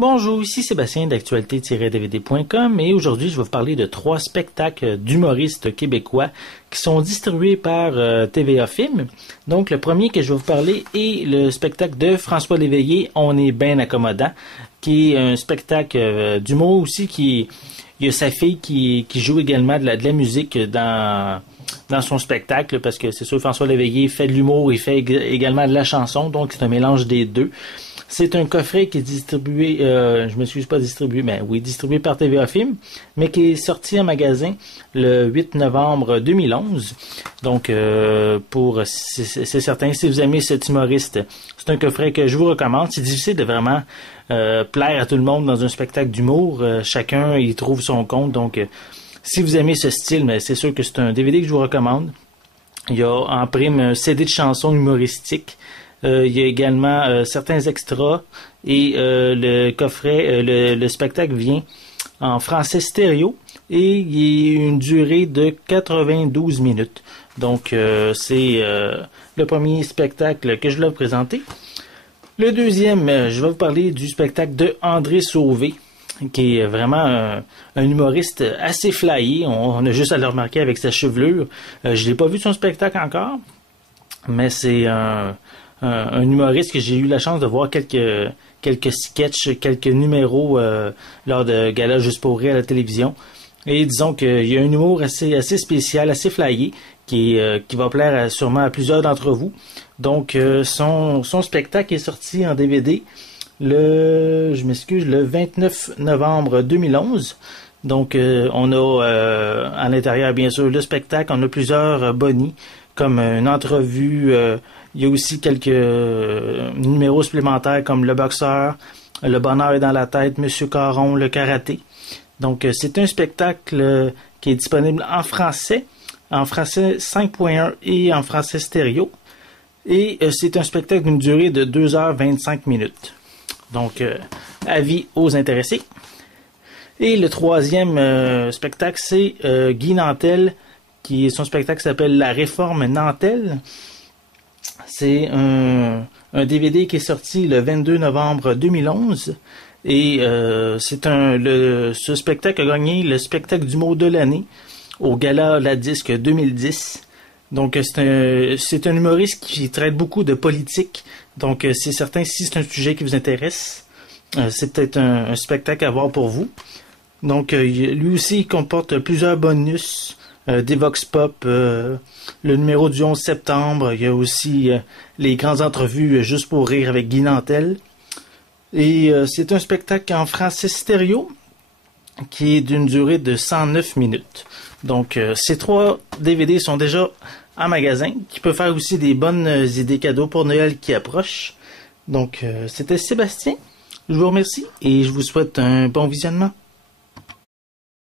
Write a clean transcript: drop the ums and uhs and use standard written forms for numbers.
Bonjour, ici Sébastien d'actualité-dvd.com et aujourd'hui je vais vous parler de 3 spectacles d'humoristes québécois qui sont distribués par TVA Film. Donc le premier que je vais vous parler est le spectacle de François Léveillé, On est bien accommodant, qui est un spectacle d'humour aussi il y a sa fille qui joue également de la musique dans son spectacle, parce que c'est sûr François Léveillé fait de l'humour, il fait également de la chanson, donc c'est un mélange des deux. C'est un coffret qui est distribué, distribué par TVA Film, mais qui est sorti en magasin le 8 novembre 2011. Donc, c'est certain, si vous aimez cet humoriste, c'est un coffret que je vous recommande. C'est difficile de vraiment plaire à tout le monde dans un spectacle d'humour. Chacun y trouve son compte. Donc, si vous aimez ce style, mais c'est sûr que c'est un DVD que je vous recommande. Il y a en prime un CD de chansons humoristiques. Il y a également certains extras et le coffret, le spectacle vient en français stéréo et il y a une durée de 92 minutes. Donc c'est le premier spectacle que je vais vous présenter. Le deuxième, je vais vous parler du spectacle de André Sauvé, qui est vraiment un humoriste assez flyé. On a juste à le remarquer avec sa chevelure. Je l'ai pas vu son spectacle encore, mais c'est un humoriste que j'ai eu la chance de voir quelques sketchs, quelques numéros lors de Gala Juste pour rire à la télévision. Et disons qu'il y a un humour assez spécial, assez flyé, qui va plaire sûrement à plusieurs d'entre vous. Donc son spectacle est sorti en DVD le 29 novembre 2011. Donc on a à l'intérieur bien sûr le spectacle, on a plusieurs bonnies comme une entrevue. Il y a aussi quelques numéros supplémentaires comme Le Boxeur, Le Bonheur est dans la tête, Monsieur Caron, Le Karaté. Donc, c'est un spectacle qui est disponible en français 5.1 et en français stéréo. Et c'est un spectacle d'une durée de 2h25 minutes. Donc, avis aux intéressés. Et le troisième spectacle, c'est Guy Nantel, son spectacle s'appelle La Réforme Nantel. C'est un DVD qui est sorti le 22 novembre 2011 et ce spectacle a gagné le spectacle d'humour de l'année au Gala La Disque 2010. Donc c'est un humoriste qui traite beaucoup de politique. Donc c'est certain, si c'est un sujet qui vous intéresse, c'est peut-être un spectacle à voir pour vous. Donc lui aussi il comporte plusieurs bonus. Des Vox Pop, le numéro du 11 septembre, il y a aussi les grandes entrevues juste pour rire avec Guy Nantel. Et c'est un spectacle en français stéréo qui est d'une durée de 109 minutes. Donc ces 3 DVD sont déjà en magasin, qui peut faire aussi des bonnes idées cadeaux pour Noël qui approche. Donc c'était Sébastien, je vous remercie et je vous souhaite un bon visionnement.